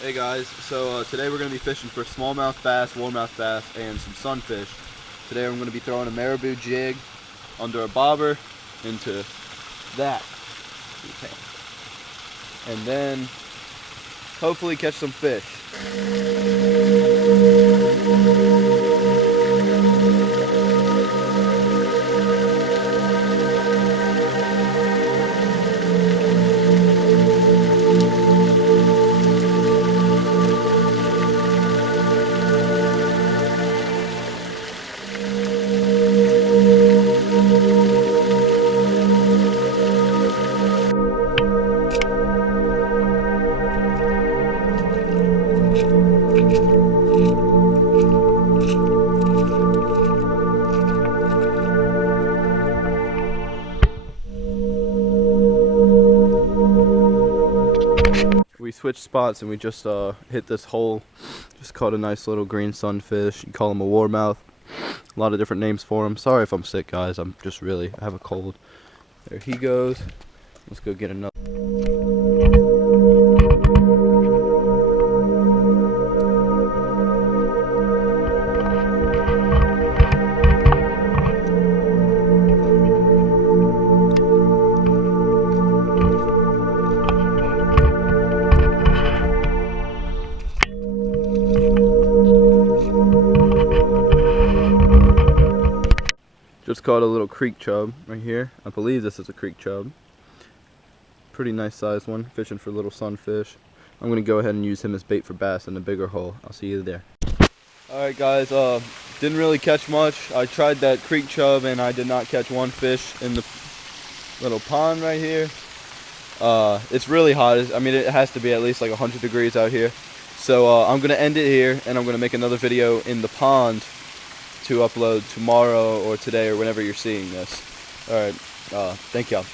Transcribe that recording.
Hey guys, so today we're going to be fishing for smallmouth bass, warmouth bass, and some sunfish. Today I'm going to be throwing a marabou jig under a bobber into that. And then hopefully catch some fish. We switched spots and we just hit this hole. Just caught a nice little green sunfish. You call him a warmouth. A lot of different names for him. Sorry if I'm sick, guys. I have a cold. There he goes. Let's go get another. Just caught a little creek chub right here. I believe this is a creek chub. Pretty nice sized one, fishing for little sunfish. I'm gonna go ahead and use him as bait for bass in the bigger hole. I'll see you there. Alright guys, didn't really catch much. I tried that creek chub and I did not catch one fish in the little pond right here. It's really hot. I mean, it has to be at least like 100 degrees out here. So I'm gonna end it here and I'm gonna make another video in the pond to upload tomorrow or today or whenever you're seeing this. Alright, thank y'all.